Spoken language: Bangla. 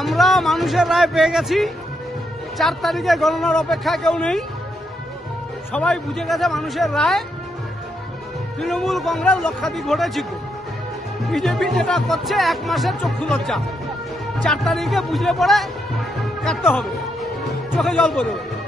আমরা মানুষের রায় পেয়ে গেছি। চার তারিখে গণনার অপেক্ষা কেউ নেই। সবাই বুঝে গেছে মানুষের রায়। তৃণমূল কংগ্রেস লক্ষাধিক ভোটে জিতবে। বিজেপি যেটা করছে, এক মাসের চক্ষু লজ্জা। চার তারিখে বুঝলে পড়ে কাটতে হবে। চোখে জল পড়বে।